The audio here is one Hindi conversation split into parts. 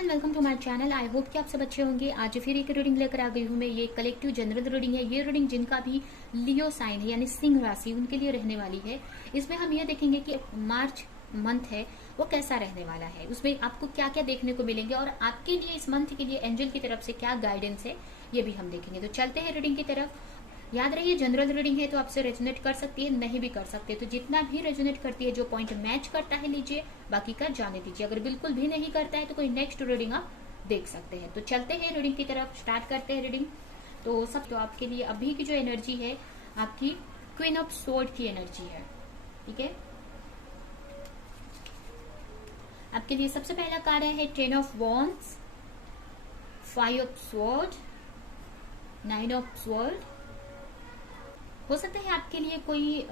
And welcome to my channel. I hope कि आप सब अच्छे होंगे। आज फिर एक रीडिंग लेकर आ गई हूँ मैं। ये कलेक्टिव जनरल रीडिंग है। ये रीडिंग जिनका भी लियो साइन है यानी सिंह राशि, उनके लिए रहने वाली है। इसमें हम ये देखेंगे कि मार्च मंथ है वो कैसा रहने वाला है, उसमें आपको क्या क्या देखने को मिलेंगे और आपके लिए इस मंथ के लिए एंजल की तरफ से क्या गाइडेंस है ये भी हम देखेंगे। तो चलते हैं रीडिंग की तरफ। याद रहिए जनरल रीडिंग है तो आपसे रेजोनेट कर सकती है, नहीं भी कर सकती है। तो जितना भी रेजोनेट करती है, जो पॉइंट मैच करता है लीजिए, बाकी का जाने दीजिए। अगर बिल्कुल भी नहीं करता है तो कोई नेक्स्ट रीडिंग आप देख सकते हैं। तो चलते हैं रीडिंग की तरफ, स्टार्ट करते हैं रीडिंग। तो सब तो आपके लिए अभी की जो एनर्जी है आपकी क्वीन ऑफ स्वॉर्ड की एनर्जी है। ठीक है, आपके लिए सबसे पहला कार्ड है ten of wands, five of sword, nine of sword. हो सकता है आपके लिए कोई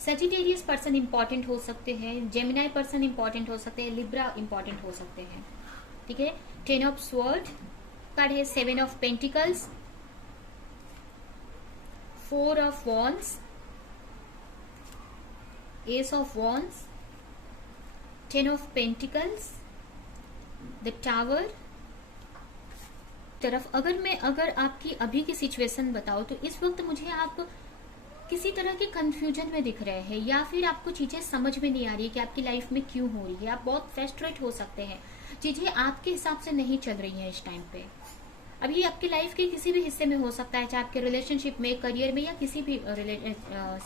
सेजिटेरियस पर्सन इंपॉर्टेंट हो सकते हैं, जेमिनाई पर्सन इंपॉर्टेंट हो सकते हैं, लिब्रा इंपॉर्टेंट हो सकते हैं। ठीक है, टेन ऑफ स्वॉर्ड कार्ड है, seven of pentacles, four of wands, S of wands, ten of pentacles, the tower तरफ। अगर आपकी अभी की सिचुएशन बताओ तो इस वक्त मुझे आप किसी तरह के कंफ्यूजन में दिख रहे हैं या फिर आपको चीजें समझ में नहीं आ रही है कि आपकी लाइफ में क्यों हो रही है। आप बहुत फ्रस्ट्रेट हो सकते हैं, चीजें आपके हिसाब से नहीं चल रही हैं इस टाइम पे। अभी आपकी लाइफ के किसी भी हिस्से में हो सकता है, चाहे आपके रिलेशनशिप में, करियर में या किसी भी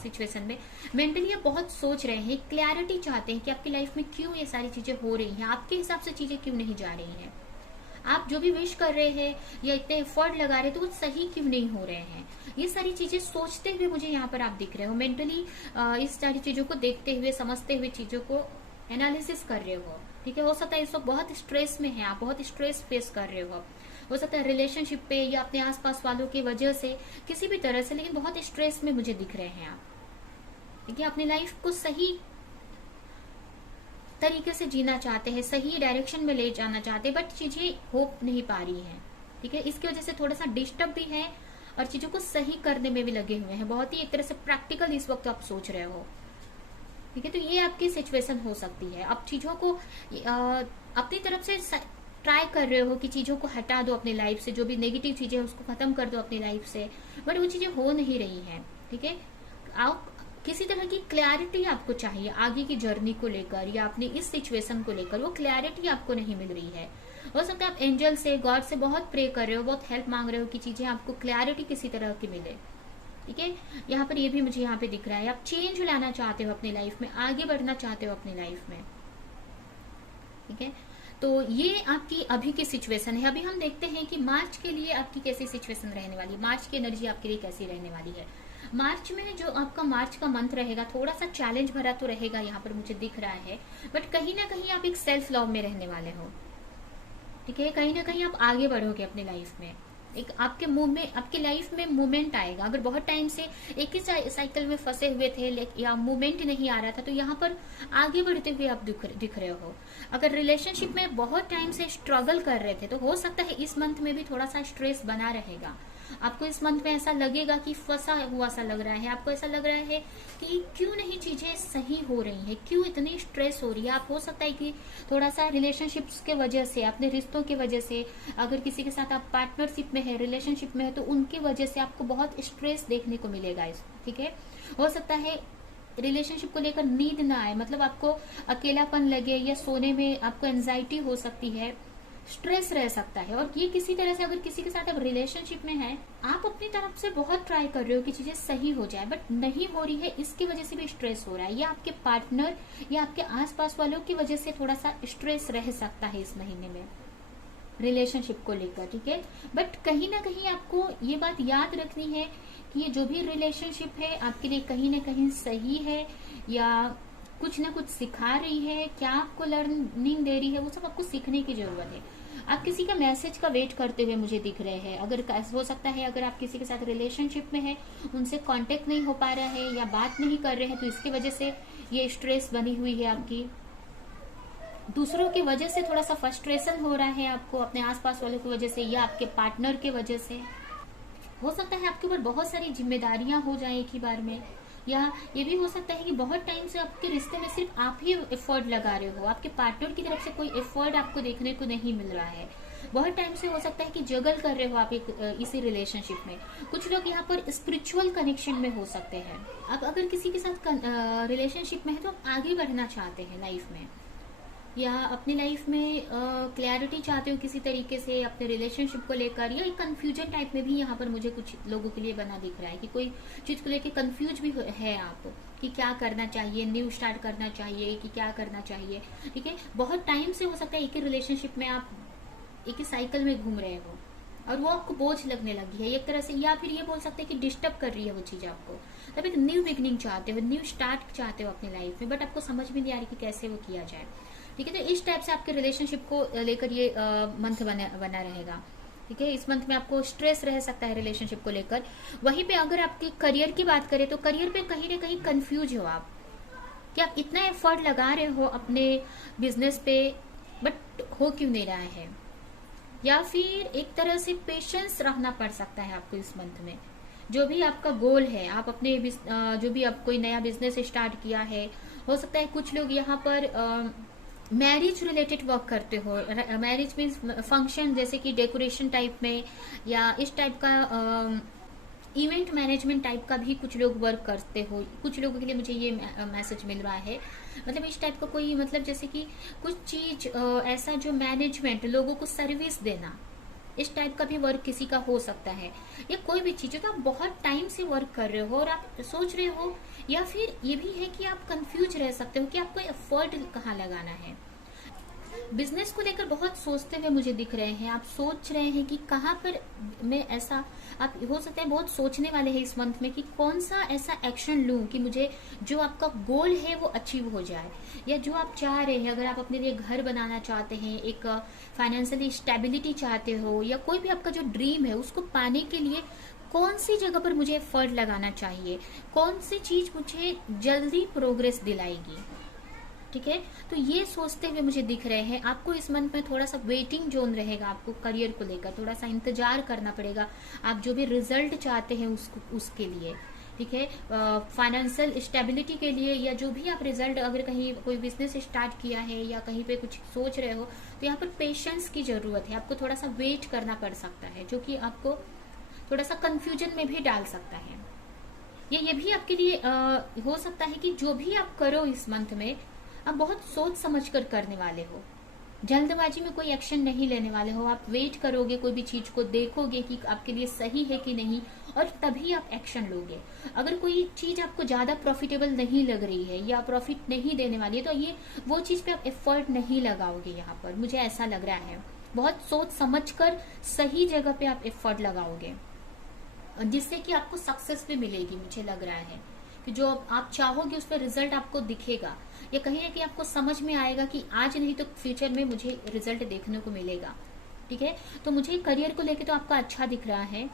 सिचुएशन में। मेंटली आप बहुत सोच रहे हैं, क्लैरिटी चाहते हैं कि आपकी लाइफ में क्यों ये सारी चीजें हो रही हैं, आपके हिसाब से चीजें क्यों नहीं जा रही हैं। आप जो भी विश कर रहे हैं या इतने एफर्ट लगा रहे हैं तो वो सही क्यों नहीं हो रहे हैं। ये सारी चीजें सोचते हुए मुझे यहाँ पर आप दिख रहे हो। मेंटली इस सारी चीजों को देखते हुए, समझते हुए, चीजों को एनालिसिस कर रहे हो। ठीक है, हो सकता है इस वक्त बहुत स्ट्रेस में है, आप बहुत स्ट्रेस फेस कर रहे हो सकता है रिलेशनशिप पे या अपने आसपास वालों की वजह से, किसी भी तरह से, लेकिन बहुत स्ट्रेस में मुझे दिख रहे हैं आप। ठीक है, अपनी लाइफ को सही तरीके से जीना चाहते हैं, सही डायरेक्शन में ले जाना चाहते हैं, बट चीजें हो नहीं पा रही हैं। ठीक है, इसकी वजह से थोड़ा सा डिस्टर्ब भी है और चीजों को सही करने में भी लगे हुए हैं। बहुत ही एक तरह से प्रैक्टिकल इस वक्त आप सोच रहे हो। ठीक है, तो ये आपकी सिचुएशन हो सकती है। आप चीजों को अपनी तरफ से ट्राई कर रहे हो कि चीजों को हटा दो अपनी लाइफ से, जो भी नेगेटिव चीजें है उसको खत्म कर दो अपनी लाइफ से, बट वो चीजें हो नहीं रही हैं। ठीक है, आप किसी तरह की क्लैरिटी आपको चाहिए आगे की जर्नी को लेकर या अपनी इस सिचुएशन को लेकर, वो क्लैरिटी आपको नहीं मिल रही है। हो सकता है आप एंजल से, गॉड से बहुत प्रे कर रहे हो, बहुत हेल्प मांग रहे हो कि चीजें आपको क्लैरिटी किसी तरह की मिले। ठीक है, यहाँ पर ये भी मुझे यहाँ पे दिख रहा है, आप चेंज लाना चाहते हो अपनी लाइफ में, आगे बढ़ना चाहते हो अपनी लाइफ में। ठीक है, तो ये आपकी अभी की सिचुएशन है। अभी हम देखते हैं कि मार्च के लिए आपकी कैसी सिचुएशन रहने वाली है, मार्च की एनर्जी आपके लिए कैसी रहने वाली है। मार्च में जो आपका मार्च का मंथ रहेगा थोड़ा सा चैलेंज भरा तो रहेगा, यहाँ पर मुझे दिख रहा है, बट कहीं ना कहीं आप एक सेल्फ लव में रहने वाले हो। ठीक है, कहीं ना कहीं आप आगे बढ़ोगे अपनी लाइफ में, एक आपके मुंह में, आपकी लाइफ में मूवमेंट आएगा। अगर बहुत टाइम से एक ही साइकिल में फंसे हुए थे या मूवमेंट नहीं आ रहा था, तो यहाँ पर आगे बढ़ते हुए आप दिख रहे हो। अगर रिलेशनशिप में बहुत टाइम से स्ट्रगल कर रहे थे तो हो सकता है इस मंथ में भी थोड़ा सा स्ट्रेस बना रहेगा। आपको इस मंथ में ऐसा लगेगा कि फंसा हुआ सा लग रहा है, आपको ऐसा लग रहा है कि क्यों नहीं चीजें सही हो रही हैं, क्यों इतनी स्ट्रेस हो रही है। आप हो सकता है कि थोड़ा सा रिलेशनशिप्स के वजह से, अपने रिश्तों की वजह से, अगर किसी के साथ आप पार्टनरशिप में है, रिलेशनशिप में है, तो उनकी वजह से आपको बहुत स्ट्रेस देखने को मिलेगा। ठीक है, हो सकता है रिलेशनशिप को लेकर नींद ना आए, मतलब आपको अकेलापन लगे या सोने में आपको एंजाइटी हो सकती है, स्ट्रेस रह सकता है। और ये किसी तरह से, अगर किसी के साथ आप रिलेशनशिप में हैं, आप अपनी तरफ से बहुत ट्राई कर रहे हो कि चीजें सही हो जाए, बट नहीं हो रही है, इसकी वजह से भी स्ट्रेस हो रहा है, या आपके पार्टनर या आपके आसपास वालों की वजह से थोड़ा सा स्ट्रेस रह सकता है इस महीने में रिलेशनशिप को लेकर। ठीक है, बट कहीं ना कहीं आपको ये बात याद रखनी है कि ये जो भी रिलेशनशिप है आपके लिए कहीं ना कहीं सही है या कुछ ना कुछ सिखा रही है, क्या आपको लर्निंग दे रही है, वो सब आपको सीखने की जरूरत है। आप किसी का मैसेज का वेट करते हुए मुझे दिख रहे हैं। अगर हो सकता है अगर आप किसी के साथ रिलेशनशिप में है, उनसे कांटेक्ट नहीं हो पा रहा है या बात नहीं कर रहे हैं, तो इसकी वजह से ये स्ट्रेस बनी हुई है आपकी। दूसरों की वजह से थोड़ा सा फ्रस्ट्रेशन हो रहा है आपको, अपने आसपास वालों की वजह से या आपके पार्टनर की वजह से। हो सकता है आपके ऊपर बहुत सारी जिम्मेदारियां हो जाए एक ही बार में, या ये भी हो सकता है कि बहुत टाइम से आपके रिश्ते में सिर्फ आप ही एफर्ट लगा रहे हो, आपके पार्टनर की तरफ से कोई एफर्ट आपको देखने को नहीं मिल रहा है। बहुत टाइम से हो सकता है कि जगल कर रहे हो आप इसी रिलेशनशिप में। कुछ लोग यहाँ पर स्पिरिचुअल कनेक्शन में हो सकते हैं। अब अगर किसी के साथ रिलेशनशिप में है तो आप आगे बढ़ना चाहते हैं लाइफ में, या अपनी लाइफ में क्लैरिटी चाहते हो किसी तरीके से अपने रिलेशनशिप को लेकर, या एक कंफ्यूजन टाइप में भी यहाँ पर मुझे कुछ लोगों के लिए बना दिख रहा है कि कोई चीज को लेकर कंफ्यूज भी है आप कि क्या करना चाहिए, न्यू स्टार्ट करना चाहिए कि क्या करना चाहिए। ठीक है, बहुत टाइम से हो सकता है एक ही रिलेशनशिप में आप एक ही साइकिल में घूम रहे हो और वो आपको बोझ लगने लगी है एक तरह से, या फिर ये बोल सकते हैं कि डिस्टर्ब कर रही है वो चीज आपको। तब एक न्यू बिगनिंग चाहते हो, न्यू स्टार्ट चाहते हो अपनी लाइफ में, बट आपको समझ में नहीं आ रही कि कैसे वो किया जाए। ठीक है, तो इस टाइप से आपके रिलेशनशिप को लेकर ये मंथ बना रहेगा। ठीक है, इस मंथ में आपको स्ट्रेस रह सकता है रिलेशनशिप को लेकर। वहीं पे अगर आपकी करियर की बात करें तो करियर पे कहीं ना कहीं कंफ्यूज हो आप कि आप इतना एफर्ट लगा रहे हो अपने बिजनेस पे, बट हो क्यों नहीं रहा है, या फिर एक तरह से पेशेंस रखना पड़ सकता है आपको इस मंथ में। जो भी आपका गोल है, आप अपने जो भी आप कोई नया बिजनेस स्टार्ट किया है, हो सकता है कुछ लोग यहाँ पर मैरिज रिलेटेड वर्क करते हो। मैरिज मीन्स फंक्शन जैसे कि डेकोरेशन टाइप में, या इस टाइप का इवेंट मैनेजमेंट टाइप का भी कुछ लोग वर्क करते हो। कुछ लोगों के लिए मुझे ये मैसेज मिल रहा है, मतलब इस टाइप का कोई, मतलब जैसे कि कुछ चीज ऐसा जो मैनेजमेंट, लोगों को सर्विस देना, इस टाइप का भी वर्क किसी का हो सकता है। या कोई भी चीज तो आप बहुत टाइम से वर्क कर रहे हो और आप सोच रहे हो, या फिर ये भी है कि आप कंफ्यूज रह सकते हो कि आपको एफर्ट कहाँ लगाना है। बिजनेस को लेकर बहुत सोचते हुए मुझे दिख रहे हैं, आप सोच रहे हैं कि कहाँ पर मैं ऐसा, आप हो सकता है बहुत सोचने वाले हैं इस मंथ में कि कौन सा ऐसा एक्शन लूं कि मुझे जो आपका गोल है वो अचीव हो जाए, या जो आप चाह रहे हैं। अगर आप अपने लिए घर बनाना चाहते हैं, एक फाइनेंशियली स्टेबिलिटी चाहते हो, या कोई भी आपका जो ड्रीम है उसको पाने के लिए कौन सी जगह पर मुझे एफर्ट लगाना चाहिए, कौन सी चीज मुझे जल्दी प्रोग्रेस दिलाएगी। ठीक है, तो ये सोचते हुए मुझे दिख रहे हैं आपको इस मंथ में थोड़ा सा वेटिंग जोन रहेगा। आपको करियर को लेकर थोड़ा सा इंतजार करना पड़ेगा, आप जो भी रिजल्ट चाहते हैं उसके लिए। ठीक है, फाइनेंशियल स्टेबिलिटी के लिए, या जो भी आप रिजल्ट, अगर कहीं कोई बिजनेस स्टार्ट किया है या कहीं पे कुछ सोच रहे हो, तो यहाँ पर पेशेंस की जरूरत है। आपको थोड़ा सा वेट करना पड़ सकता है, जो कि आपको थोड़ा सा कंफ्यूजन में भी डाल सकता है। ये भी आपके लिए हो सकता है कि जो भी आप करो इस मंथ में, आप बहुत सोच समझ कर करने वाले हो, जल्दबाजी में कोई एक्शन नहीं लेने वाले हो। आप वेट करोगे, कोई भी चीज को देखोगे कि आपके लिए सही है कि नहीं, और तभी आप एक्शन लोगे। अगर कोई चीज आपको ज्यादा प्रॉफिटेबल नहीं लग रही है या प्रॉफिट नहीं देने वाली है, तो ये वो चीज पे आप एफर्ट नहीं लगाओगे। यहाँ पर मुझे ऐसा लग रहा है, बहुत सोच समझ कर सही जगह पे आप एफर्ट लगाओगे, जिससे कि आपको सक्सेस भी मिलेगी। मुझे लग रहा है कि जो आप चाहोगे उस पर रिजल्ट आपको दिखेगा, या कहीं ना कहीं आपको समझ में आएगा कि आज नहीं तो फ्यूचर में मुझे रिजल्ट देखने को मिलेगा। ठीक है, तो मुझे करियर को लेके तो आपका अच्छा दिख रहा है।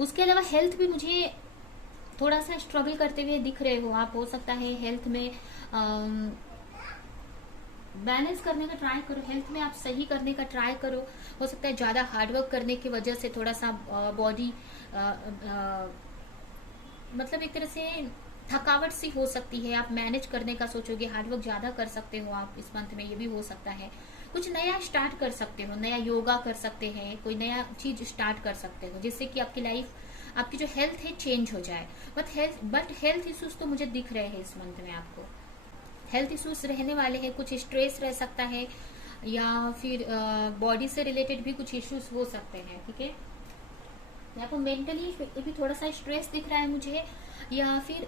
उसके अलावा हेल्थ भी मुझे थोड़ा सा स्ट्रगल करते हुए दिख रहे हो आप। हो सकता है हेल्थ में बैलेंस करने का ट्राई करो, हेल्थ में आप सही करने का ट्राई करो। हो सकता है ज्यादा हार्डवर्क करने की वजह से थोड़ा सा बॉडी मतलब एक तरह से थकावट सी हो सकती है। आप मैनेज करने का सोचोगे, हार्डवर्क ज्यादा कर सकते हो आप इस मंथ में, ये भी हो सकता है। कुछ नया स्टार्ट कर सकते हो, नया योगा कर सकते हैं, कोई नया चीज स्टार्ट कर सकते हो, जिससे कि आपकी लाइफ, आपकी जो हेल्थ है चेंज हो जाए। बट हेल्थ इश्यूज तो मुझे दिख रहे हैं इस मंथ में, आपको हेल्थ इश्यूज रहने वाले हैं। कुछ स्ट्रेस रह सकता है, या फिर बॉडी से रिलेटेड भी कुछ इश्यूज हो सकते हैं। ठीक है, यहाँ पर मेंटली भी थोड़ा सा स्ट्रेस दिख रहा है मुझे, या फिर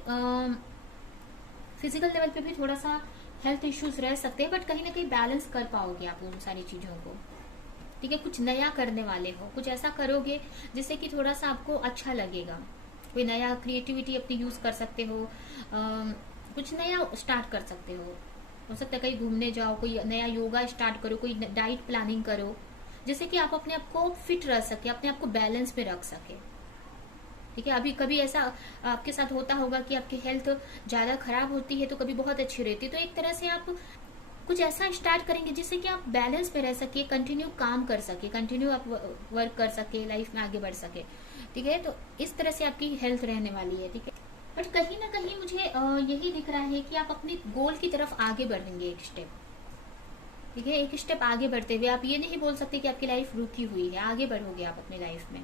फिजिकल लेवल पे भी थोड़ा सा हेल्थ इश्यूज रह सकते हैं, बट कहीं ना कहीं बैलेंस कर पाओगे आप उन सारी चीजों को। ठीक है, कुछ नया करने वाले हो, कुछ ऐसा करोगे जिससे कि थोड़ा सा आपको अच्छा लगेगा। कोई नया क्रिएटिविटी अपनी यूज कर सकते हो, कुछ नया स्टार्ट कर सकते हो सकता है कहीं घूमने जाओ, कोई नया योगा स्टार्ट करो, कोई डाइट प्लानिंग करो, जिससे कि आप अपने आप को फिट रह सके, अपने आप को बैलेंस में रख सके। ठीक है, अभी कभी ऐसा आपके साथ होता होगा कि आपकी हेल्थ ज्यादा खराब होती है तो कभी बहुत अच्छी रहती है, तो एक तरह से आप कुछ ऐसा स्टार्ट करेंगे जिससे कि आप बैलेंस में रह सके, कंटिन्यू काम कर सके, कंटिन्यू आप वर्क कर सके, लाइफ में आगे बढ़ सके। ठीक है, तो इस तरह से आपकी हेल्थ रहने वाली है। ठीक है, बट कहीं ना कहीं मुझे यही दिख रहा है कि आप अपने गोल की तरफ आगे बढ़ेंगे एक स्टेप। ठीक है, एक स्टेप आगे बढ़ते हुए आप ये नहीं बोल सकते कि आपकी लाइफ रुकी हुई है, आगे बढ़ोगे आप अपनी लाइफ में,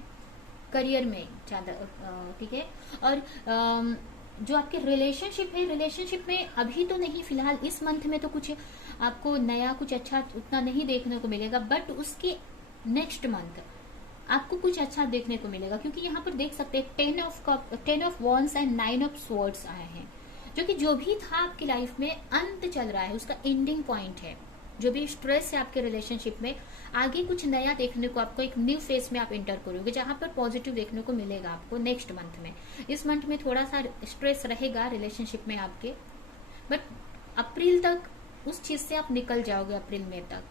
करियर में ज्यादा। ठीक है। और जो आपके रिलेशनशिप है, रिलेशनशिप में अभी तो नहीं, फिलहाल इस मंथ में तो कुछ आपको नया कुछ अच्छा उतना नहीं देखने को मिलेगा, बट उसके नेक्स्ट मंथ आपको कुछ अच्छा देखने को मिलेगा। क्योंकि यहाँ पर देख सकते हैं 10 of wands and 9 of swords आए हैं, जो कि जो भी था आपकी लाइफ में अंत चल रहा है, उसका एंडिंग पॉइंट है। जो भी स्ट्रेस है आपके रिलेशनशिप में, आगे कुछ नया देखने को, आपको एक न्यू फेज में आप एंटर करोगे, जहां पर पॉजिटिव देखने को मिलेगा आपको नेक्स्ट मंथ में। इस मंथ में थोड़ा सा स्ट्रेस रहेगा रिलेशनशिप में आपके, बट अप्रैल तक उस चीज से आप निकल जाओगे, अप्रैल मई तक।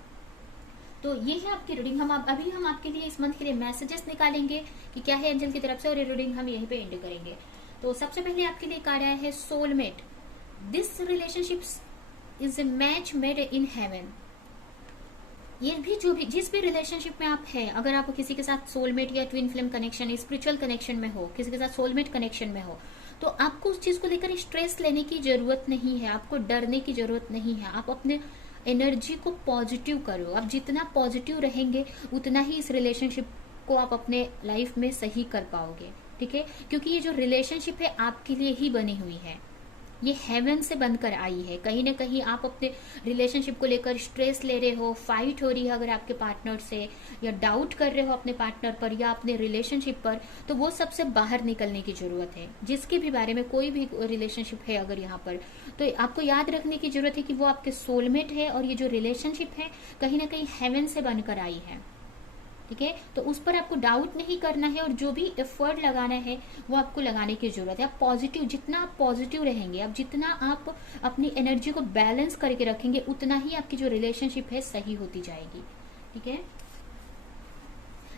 तो ये है आपकी रीडिंग। अभी हम आपके लिए इस मंथ के लिए मैसेजेस निकालेंगे कि क्या है एंजल की तरफ से, और ये रीडिंग हम यहीं पे एंड करेंगे। तो सबसे पहले आपके लिए कार्ड आया है soulmate. This relationship is a match made in heaven. ये भी जो भी जिस भी रिलेशनशिप में आप हैं, अगर आप किसी के साथ सोलमेट या twin flame connection, spiritual connection में हो, किसी के साथ सोलमेट कनेक्शन में हो, तो आपको उस चीज को लेकर स्ट्रेस लेने की जरूरत नहीं है, आपको डरने की जरूरत नहीं है। आप अपने एनर्जी को पॉजिटिव करो। आप जितना पॉजिटिव रहेंगे उतना ही इस रिलेशनशिप को आप अपने लाइफ में सही कर पाओगे। ठीक है, क्योंकि ये जो रिलेशनशिप है आपके लिए ही बनी हुई है, ये हेवन से बनकर आई है। कहीं ना कहीं आप अपने रिलेशनशिप को लेकर स्ट्रेस ले रहे हो, फाइट हो रही है अगर आपके पार्टनर से, या डाउट कर रहे हो अपने पार्टनर पर या अपने रिलेशनशिप पर, तो वो सबसे बाहर निकलने की जरूरत है। जिसके भी बारे में कोई भी रिलेशनशिप है अगर यहाँ पर, तो आपको याद रखने की जरूरत है कि वो आपके सोलमेट है, और ये जो रिलेशनशिप है कहीं ना कहीं हेवन से बनकर आई है। ठीक है, तो उस पर आपको डाउट नहीं करना है, और जो भी एफर्ट लगाना है वो आपको लगाने की जरूरत है। आप पॉजिटिव, जितना आप पॉजिटिव रहेंगे, आप जितना आप अपनी एनर्जी को बैलेंस करके रखेंगे, उतना ही आपकी जो रिलेशनशिप है सही होती जाएगी। ठीक है,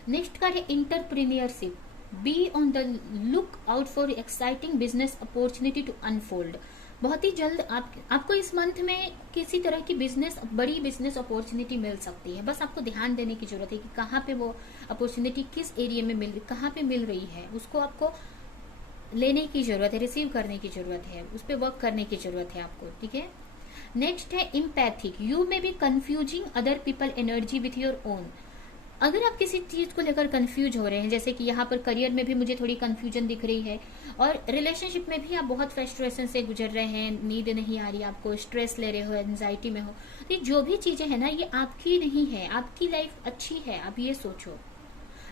नेक्स्ट कार्ड है entrepreneurship. Be on the look out for exciting business opportunity to unfold. बहुत ही जल्द आपको इस मंथ में किसी तरह की बड़ी बिजनेस अपॉर्चुनिटी मिल सकती है। बस आपको ध्यान देने की जरूरत है कि कहाँ पे वो अपॉर्चुनिटी, किस एरिया में कहाँ पे मिल रही है, उसको आपको लेने की जरूरत है, रिसीव करने की जरूरत है, उस पर वर्क करने की जरूरत है आपको। ठीक है, नेक्स्ट है empathic. You may be confusing other people energy with your own. अगर आप किसी चीज को लेकर कंफ्यूज हो रहे हैं, जैसे कि यहाँ पर करियर में भी मुझे थोड़ी कंफ्यूजन दिख रही है, और रिलेशनशिप में भी आप बहुत फ्रस्ट्रेशन से गुजर रहे हैं, नींद नहीं आ रही, आपको स्ट्रेस ले रहे हो, एंजाइटी में हो, तो ये जो भी चीजें हैं ना, ये आपकी नहीं है। आपकी लाइफ अच्छी है, आप ये सोचो।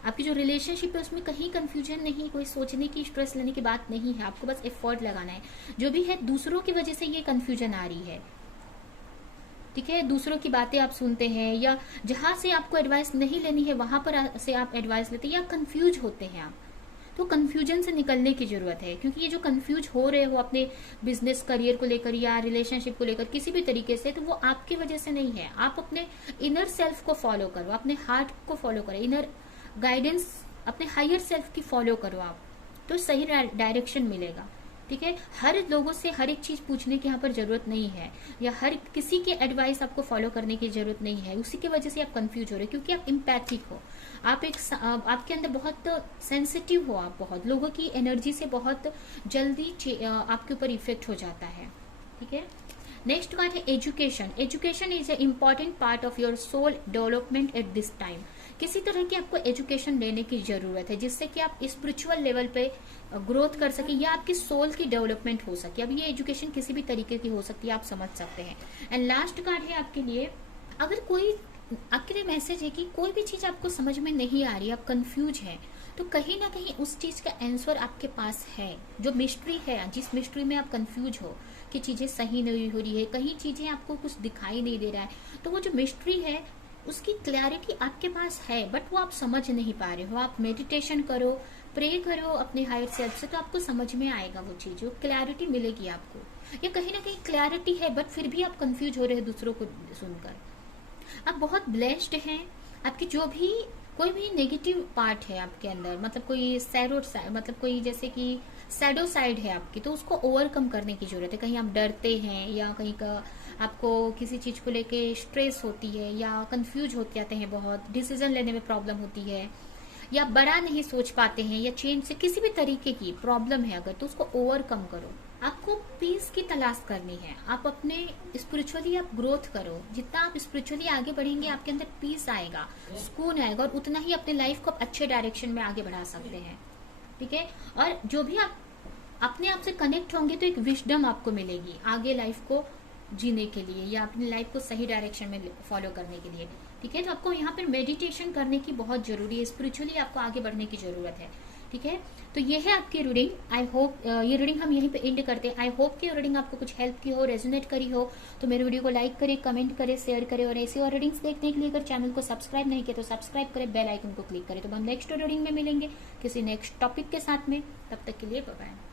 आपकी जो रिलेशनशिप है उसमें कहीं कंफ्यूजन नहीं, कोई सोचने की, स्ट्रेस लेने की बात नहीं है। आपको बस एफर्ट लगाना है। जो भी है दूसरों की वजह से ये कंफ्यूजन आ रही है। ठीक है, दूसरों की बातें आप सुनते हैं, या जहां से आपको एडवाइस नहीं लेनी है वहां पर से आप एडवाइस लेते हैं, या कंफ्यूज होते हैं आप, तो कंफ्यूजन से निकलने की जरूरत है। क्योंकि ये जो कंफ्यूज हो रहे हो अपने बिजनेस करियर को लेकर या रिलेशनशिप को लेकर किसी भी तरीके से, तो वो आपकी वजह से नहीं है। आप अपने इनर सेल्फ को फॉलो करो, अपने हार्ट को फॉलो करो, इनर गाइडेंस, अपने हायर सेल्फ की फॉलो करो आप, तो सही डायरेक्शन मिलेगा। ठीक है, हर लोगों से हर एक चीज पूछने की यहाँ पर जरूरत नहीं है, या हर किसी के एडवाइस आपको फॉलो करने की जरूरत नहीं है। उसी की वजह से आप कंफ्यूज हो रहे हैं, क्योंकि आप इम्पैथिक हो, आप आपके अंदर बहुत सेंसिटिव हो, आप बहुत लोगों की एनर्जी से बहुत जल्दी आपके ऊपर इफेक्ट हो जाता है। ठीक है, नेक्स्ट कार्ड है education. Education is a important part of your soul development at this time. किसी तरह की आपको एजुकेशन लेने की जरूरत है, जिससे कि आप स्पिरिचुअल लेवल पे ग्रोथ कर सके, या आपकी सोल की डेवलपमेंट हो सके। अब ये एजुकेशन किसी भी तरीके की हो सकती है, आप समझ सकते हैं। एंड लास्ट कार्ड है आपके लिए, अगर कोई आपके लिए मैसेज है कि कोई भी चीज आपको समझ में नहीं आ रही, आप कंफ्यूज हैं, तो कहीं ना कहीं उस चीज का आंसर आपके पास है। जो मिस्ट्री है, जिस मिस्ट्री में आप कंफ्यूज हो कि चीजें सही नहीं हो रही है, कहीं चीजें आपको कुछ दिखाई नहीं दे रहा है, तो वो जो मिस्ट्री है उसकी क्लैरिटी आपके पास है, बट वो आप समझ नहीं पा रहे हो। आप मेडिटेशन करो, प्रे करो अपने हायर सेल्फ से, तो आपको समझ में आएगा वो चीज, वो क्लैरिटी मिलेगी आपको। या कहीं ना कहीं क्लैरिटी है, बट फिर भी आप कंफ्यूज हो रहे हैं दूसरों को सुनकर। आप बहुत ब्लेस्ड हैं। आपकी जो भी कोई भी नेगेटिव पार्ट है आपके अंदर, मतलब कोई मतलब कोई जैसे कि सैडो साइड है आपकी, तो उसको ओवरकम करने की जरूरत है। कहीं आप डरते हैं, या कहीं का आपको किसी चीज को लेके स्ट्रेस होती है, या कंफ्यूज हो जाते हैं, बहुत डिसीजन लेने में प्रॉब्लम होती है, या बड़ा नहीं सोच पाते हैं, या चेंज से किसी भी तरीके की प्रॉब्लम है अगर, तो उसको ओवरकम करो। आपको पीस की तलाश करनी है। आप अपने स्पिरिचुअली आप ग्रोथ करो। जितना आप स्पिरिचुअली आगे बढ़ेंगे आपके अंदर पीस आएगा, सुकून आएगा, और उतना ही अपने लाइफ को आप अच्छे डायरेक्शन में आगे बढ़ा सकते हैं। ठीक है। और जो भी आप अपने आप से कनेक्ट होंगे तो एक विजडम आपको मिलेगी आगे लाइफ को जीने के लिए, या अपनी लाइफ को सही डायरेक्शन में फॉलो करने के लिए। ठीक है। तो आपको यहाँ पर मेडिटेशन करने की बहुत जरूरी है, स्पिरिचुअली आपको आगे बढ़ने की जरूरत है। ठीक है। तो ये है आपकी रीडिंग। आई होप ये रीडिंग हम यहीं पे एंड करते हैं। आई होप कि रीडिंग आपको कुछ हेल्प की हो, रेजोनेट करी हो। तो मेरे वीडियो को लाइक करें, कमेंट करें, शेयर करें, और ऐसी और रीडिंग्स देखने के लिए अगर चैनल को सब्सक्राइब नहीं किया तो सब्सक्राइब करें, बेल आइकन को क्लिक करें। तो हम नेक्स्ट रीडिंग में मिलेंगे किसी नेक्स्ट टॉपिक के साथ में। तब तक के लिए बाय बाय।